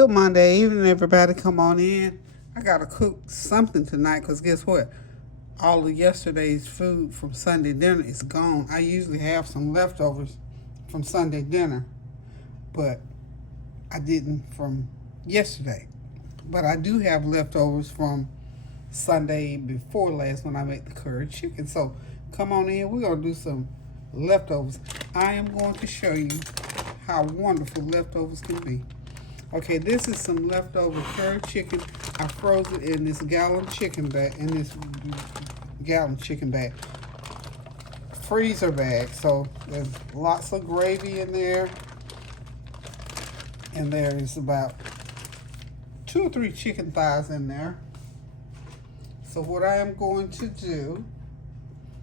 Good Monday evening, everybody. Come on in. I got to cook something tonight because guess what? All of yesterday's food from Sunday dinner is gone. I usually have some leftovers from Sunday dinner, but I didn't from yesterday. But I do have leftovers from Sunday before last when I made the curry chicken. So come on in. We're going to do some leftovers. I am going to show you how wonderful leftovers can be. Okay, this is some leftover curry chicken. I froze it in this gallon chicken bag, freezer bag. So there's lots of gravy in there, and there is about 2 or 3 chicken thighs in there. So what I am going to do,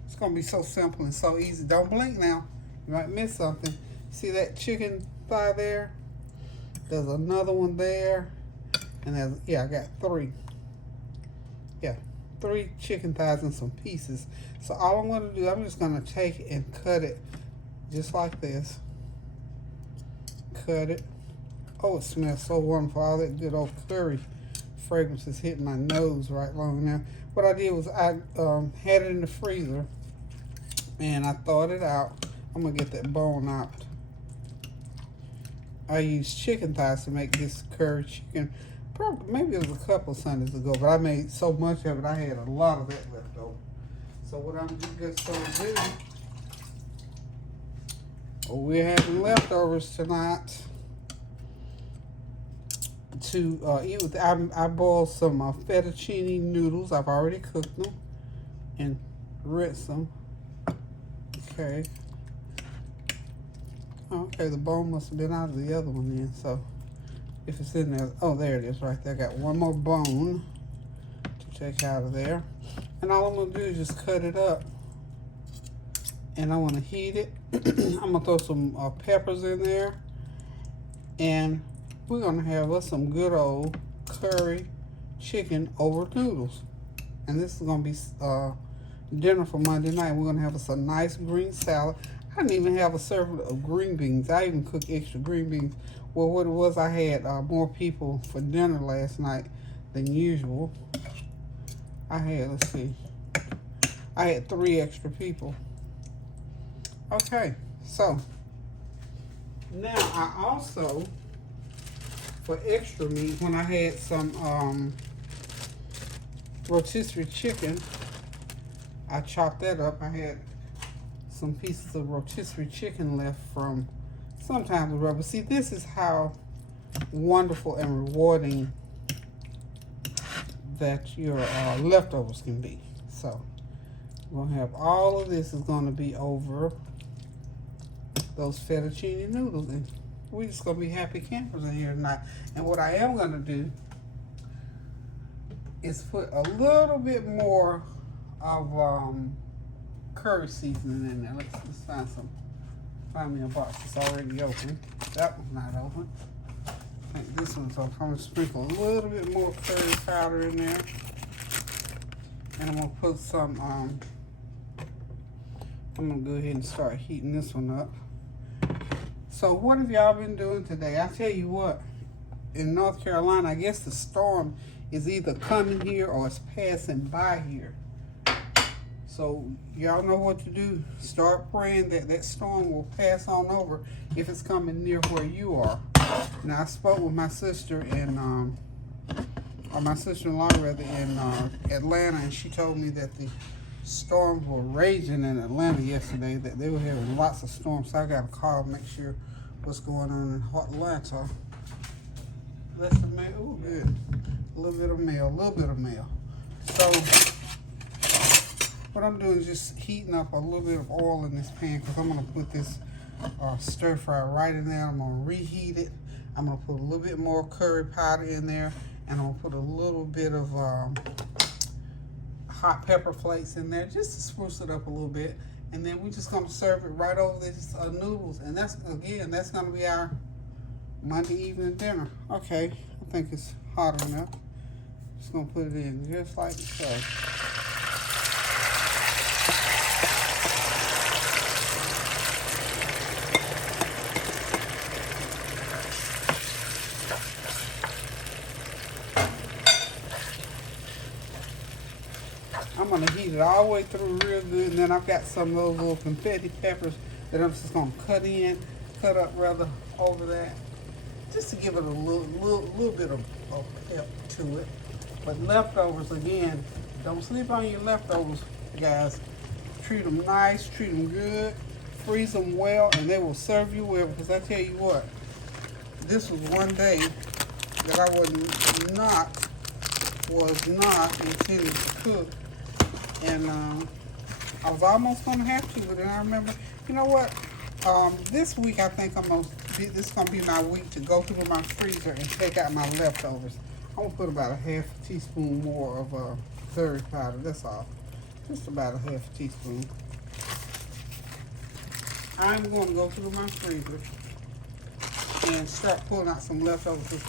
it's going to be so simple and so easy. Don't blink now, you might miss something. See that chicken thigh there? There's another one there, and I got 3. Yeah, 3 chicken thighs and some pieces. So all I'm going to do, I'm just going to take and cut it just like this. Cut it. Oh, it smells so wonderful. All that good old curry fragrance is hitting my nose right along now. What I did was I had it in the freezer, and I thawed it out. I'm going to get that bone out. I used chicken thighs to make this curry chicken. Probably, maybe it was a couple Sundays ago, but I made so much of it, I had a lot of that left over. So what I'm just going to do, we're having leftovers tonight to eat with. I boiled some fettuccine noodles. I've already cooked them and rinsed them. Okay. Okay, the bone must have been out of the other one then. So if it's in there, oh, there it is right there. I got one more bone to take out of there. And all I'm going to do is just cut it up. And I want to heat it. I'm going to throw some peppers in there. And we're going to have us some good old curry chicken over noodles. And this is going to be dinner for Monday night. We're going to have us a nice green salad. I didn't even have a serving of green beans. I even cooked extra green beans. Well, what it was, I had more people for dinner last night than usual. I had 3 extra people. Okay, so now I also, for extra meat, when I had some rotisserie chicken, I chopped that up. I had some pieces of rotisserie chicken left from sometimes the rubber. See, this is how wonderful and rewarding that your leftovers can be. So we're going to have all of this is going to be over those fettuccine noodles, and we're just going to be happy campers in here tonight. And what I am going to do is put a little bit more of curry seasoning in there. Let's find me a box that's already open. That one's not open. I think this one's open. I'm gonna sprinkle a little bit more curry powder in there. And I'm gonna put some, I'm gonna go ahead and start heating this one up. So what have y'all been doing today? I tell you what, in North Carolina, I guess the storm is either coming here or it's passing by here. So y'all know what to do. Start praying that that storm will pass on over if it's coming near where you are. Now I spoke with my sister in, or my sister-in-law rather, in Atlanta, and she told me that the storms were raging in Atlanta yesterday, that they were having lots of storms. So I got to call, make sure what's going on in Atlanta. That's the mail. Oh, good. A little bit of mail. So what I'm doing is just heating up a little bit of oil in this pan, because I'm going to put this stir fry right in there. I'm going to reheat it. I'm going to put a little bit more curry powder in there, and I'm going to put a little bit of hot pepper flakes in there just to spruce it up a little bit. And then we're just going to serve it right over these noodles. And that's going to be our Monday evening dinner. Okay, I think it's hot enough. Just going to put it in just like so. I'm gonna heat it all the way through real good, and then I've got some of those little confetti peppers that I'm just gonna cut up rather over that, just to give it a little bit of pep to it. But leftovers, again, don't sleep on your leftovers, guys. Treat them nice, treat them good, freeze them well, and they will serve you well. Because I tell you what, this was one day that I was not intending to cook, and I was almost gonna have to, but then I remember, you know what? This week I think this is gonna be my week to go through my freezer and take out my leftovers. I'm gonna put about a half a teaspoon more of curry powder. That's all. Just about a half a teaspoon. I'm going to go through my freezer and start pulling out some leftovers.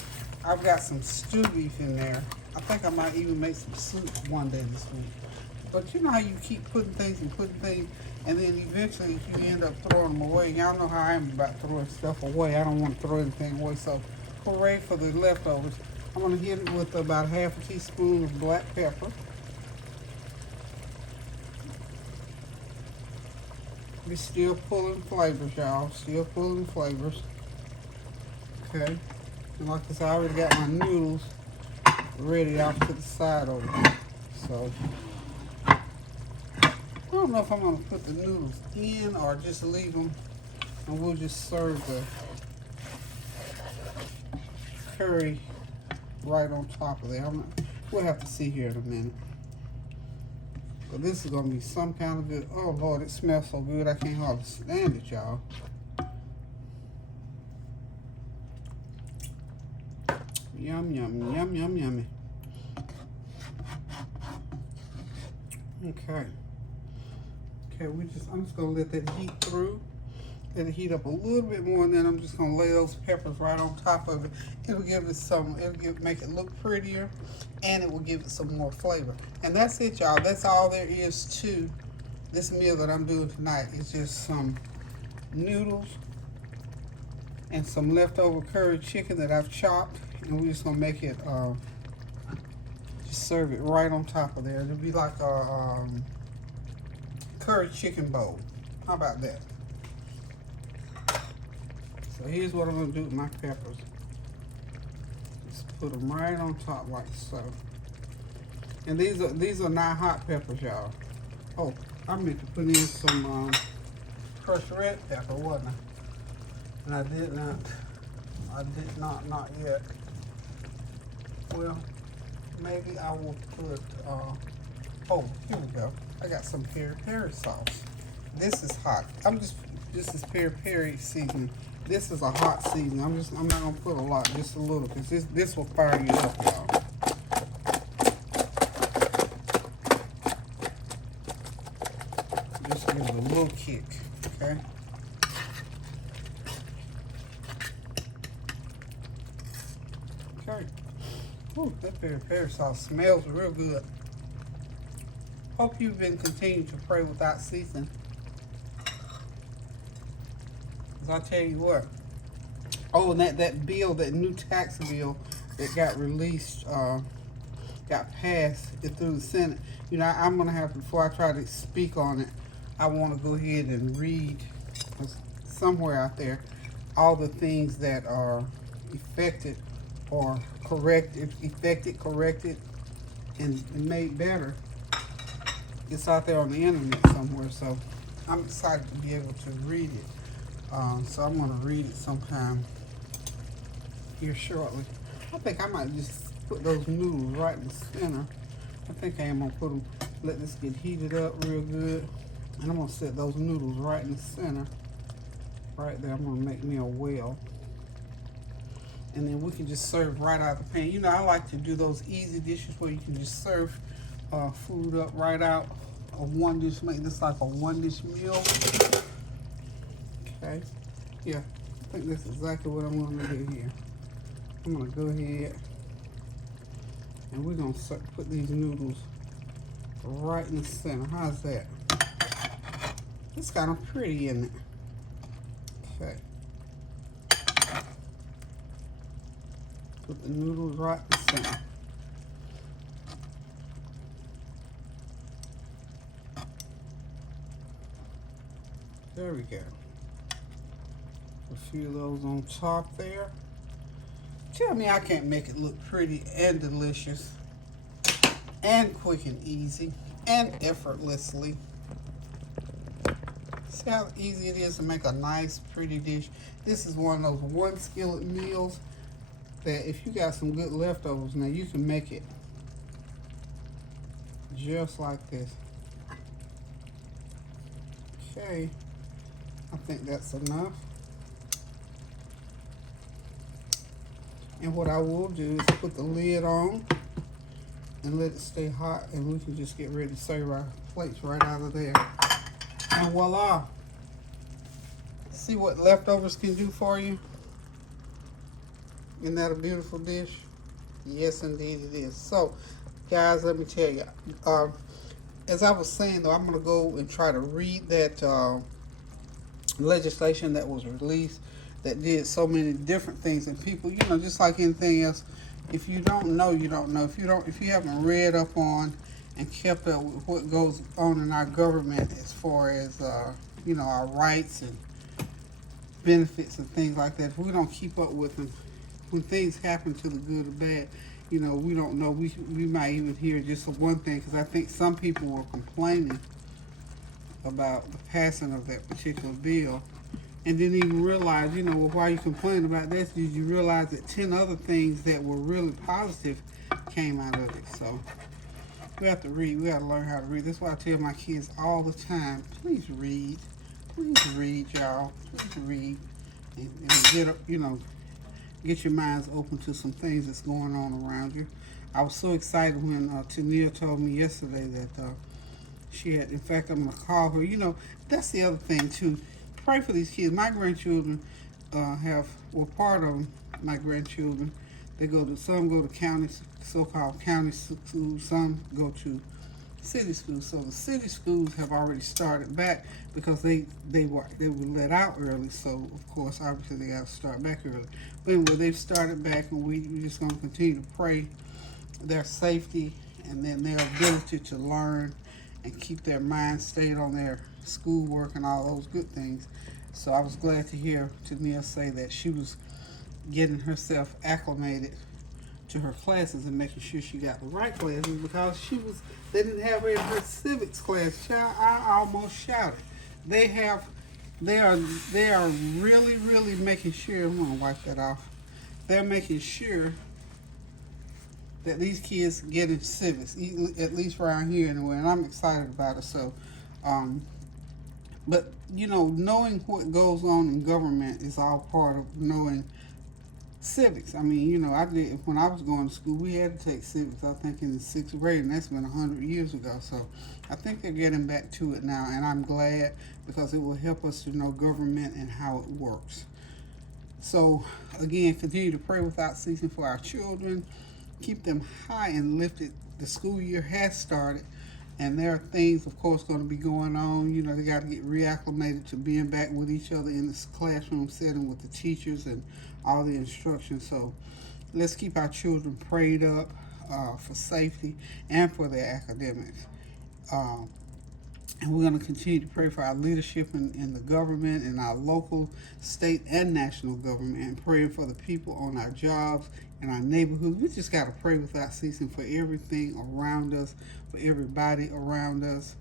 I've got some stew beef in there. I think I might even make some soup one day this week. But you know how you keep putting things, and then eventually you end up throwing them away. Y'all know how I am about throwing stuff away. I don't want to throw anything away. So hooray for the leftovers. I'm going to hit it with about half a teaspoon of black pepper. We're still pulling flavors, y'all. Still pulling flavors. Okay. And like I said, I already got my noodles ready off to the side over there. So, I don't know if I'm going to put the noodles in or just leave them and we'll just serve the curry right on top of there. We'll have to see here in a minute. But this is going to be some kind of good. Oh, Lord, it smells so good. I can't hardly stand it, y'all. Yum, yum, yum, yum, yummy. Okay. Okay, I'm just going to let that heat through. Let it heat up a little bit more, and then I'm just going to lay those peppers right on top of it. It'll give it make it look prettier, and it will give it some more flavor. And that's it, y'all. That's all there is to this meal that I'm doing tonight. It's just some noodles and some leftover curry chicken that I've chopped, and we're just going to make it, just serve it right on top of there. It'll be like a curry chicken bowl. How about that? So here's what I'm going to do with my peppers. Just put them right on top like so. And these are not hot peppers, y'all. Oh, I meant to put in some crushed red pepper, wasn't I? And I did not yet. Well, maybe I will put, oh, here we go. I got some peri-peri sauce. This is hot. This is peri-peri seasoning. This is a hot seasoning. I'm not gonna put a lot, just a little, because this will fire you up, y'all. Just give it a little kick, okay? Okay. Ooh, that peri-peri sauce smells real good. Hope you've been continuing to pray without ceasing. I'll tell you what. Oh, and that bill, that new tax bill that got released, got passed through the Senate. You know, I'm going to have, before I try to speak on it, I want to go ahead and read somewhere out there all the things that are affected or corrected, and made better. It's out there on the internet somewhere, so I'm excited to be able to read it. So I'm going to read it sometime here shortly. I think I might just put those noodles right in the center. I think I am going to put them, let this get heated up real good. And I'm going to set those noodles right in the center. Right there, I'm going to make me a well. And then we can just serve right out of the pan. You know, I like to do those easy dishes where you can just serve food up right out of one dish. Make this like a one dish meal. Okay, yeah, I think that's exactly what I'm going to do here. I'm going to go ahead and we're going to put these noodles right in the center. How's that? It's kind of pretty, isn't it? Okay. Put the noodles right in the center. There we go. A few of those on top there. Tell me I can't make it look pretty and delicious and quick and easy and effortlessly. See how easy it is to make a nice, pretty dish. This is one of those one skillet meals that if you got some good leftovers now, you can make it just like this. Okay, I think that's enough. And what I will do is put the lid on and let it stay hot, and we can just get ready to serve our plates right out of there. And voila. See what leftovers can do for you? Isn't that a beautiful dish? Yes, indeed it is. So, guys, let me tell you. As I was saying, though, I'm going to go and try to read that legislation that was released that did so many different things. And people, just like anything else, if you don't know, you don't know. If you haven't read up on and kept up with what goes on in our government as far as our rights and benefits and things like that, if we don't keep up with them, when things happen to the good or bad, we don't know. We might even hear just one thing, because I think some people were complaining about the passing of that particular bill and didn't even realize, well, why you complaining about this? Did you realize that 10 other things that were really positive came out of it? So we have to read. We got to learn how to read. That's why I tell my kids all the time, please read. Please read, y'all. Please read. And get up, get your minds open to some things that's going on around you. I was so excited when Tania told me yesterday that she had, in fact, I'm going to call her. That's the other thing, too. Pray for these kids. My grandchildren part of my grandchildren. Some go to county, so-called county schools. Some go to city schools. So the city schools have already started back because they were let out early. So of course, obviously, they got to start back early. But anyway, they've started back, and we're just going to continue to pray their safety and then their ability to learn and keep their mind stayed on their schoolwork and all those good things. So I was glad to hear Tania say that she was getting herself acclimated to her classes and making sure she got the right classes, because they didn't have her in her civics class. Child, I almost shouted. They are really, really making sure. I'm gonna wipe that off. They're making sure that these kids get in civics, at least around here anyway, and I'm excited about it. So, but knowing what goes on in government is all part of knowing civics. I mean, I did, when I was going to school, we had to take civics, I think in the 6th grade, and that's been 100 years ago. So I think they're getting back to it now, and I'm glad, because it will help us to know government and how it works. So again, continue to pray without ceasing for our children. Keep them high and lifted. The school year has started, and there are things, of course, going to be going on. They got to get reacclimated to being back with each other in this classroom setting with the teachers and all the instruction. So let's keep our children prayed up for safety and for their academics. And we're going to continue to pray for our leadership in the government and our local, state, and national government, and praying for the people on our jobs and our neighborhoods. We just got to pray without ceasing for everything around us, for everybody around us.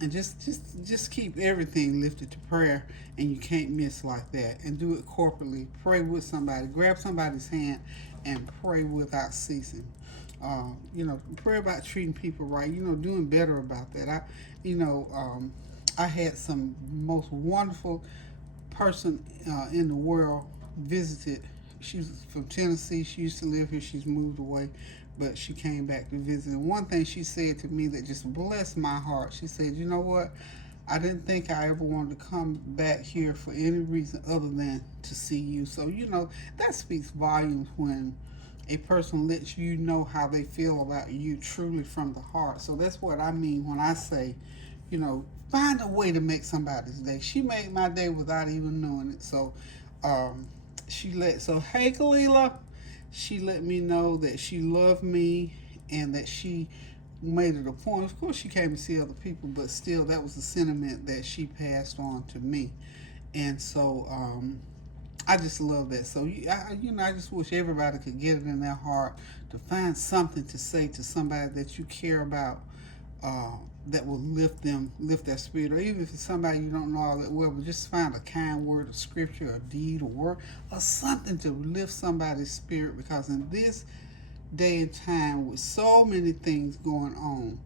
And just keep everything lifted to prayer, and you can't miss like that. And do it corporately. Pray with somebody. Grab somebody's hand and pray without ceasing. Pray about treating people right. Doing better about that. I had some most wonderful person in the world visited. She was from Tennessee. She used to live here. She's moved away, but she came back to visit. And one thing she said to me that just blessed my heart, she said, you know what? I didn't think I ever wanted to come back here for any reason other than to see you. So, that speaks volumes when a person lets you know how they feel about you truly from the heart. So that's what I mean when I say, find a way to make somebody's day. She made my day without even knowing it. So, hey, Kalila, she let me know that she loved me and that she made it a point. Of course, she came to see other people, but still, that was the sentiment that she passed on to me. And so I just love that. So I just wish everybody could get it in their heart to find something to say to somebody that you care about, that will lift their spirit, or even if it's somebody you don't know all that well, but just find a kind word of scripture, or deed, or word, or something to lift somebody's spirit. Because in this day and time, with so many things going on,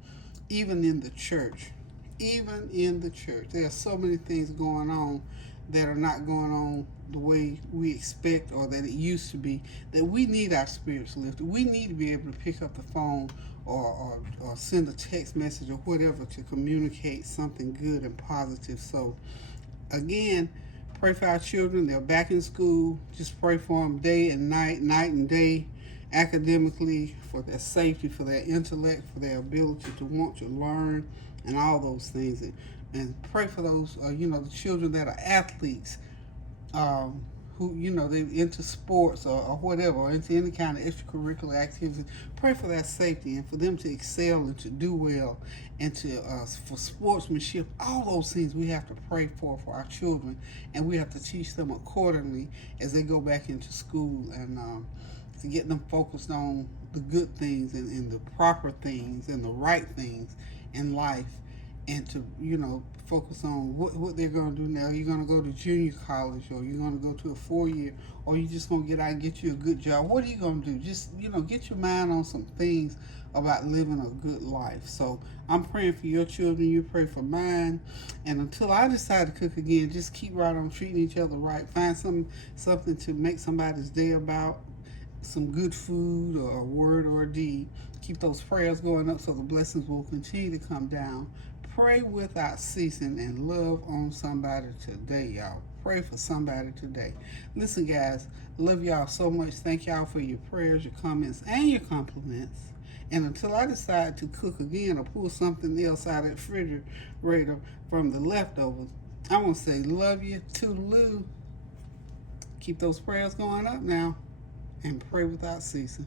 even in the church, there are so many things going on that are not going on the way we expect or that it used to be, that we need our spirits lifted. We need to be able to pick up the phone or send a text message or whatever to communicate something good and positive. So again, pray for our children. They're back in school. Just pray for them day and night, night and day, academically, for their safety, for their intellect, for their ability to want to learn, and all those things. And pray for those, the children that are athletes, who, they're into sports or whatever, or into any kind of extracurricular activity. Pray for their safety and for them to excel and to do well, and to for sportsmanship. All those things we have to pray for our children, and we have to teach them accordingly as they go back into school, and to get them focused on the good things and the proper things and the right things in life, and to focus on what they're going to do now. You're going to go to junior college, or you're going to go to a 4-year, or you're just going to get out and get you a good job. What are you going to do? Just get your mind on some things about living a good life. So I'm praying for your children. You pray for mine. And until I decide to cook again, just keep right on treating each other right. Find something to make somebody's day about, some good food or a word or a deed. Keep those prayers going up so the blessings will continue to come down. Pray without ceasing and love on somebody today, y'all. Pray for somebody today. Listen, guys, love y'all so much. Thank y'all for your prayers, your comments, and your compliments. And until I decide to cook again or pull something else out of the refrigerator from the leftovers, I want to say love you, toodaloo. Keep those prayers going up now, and pray without ceasing.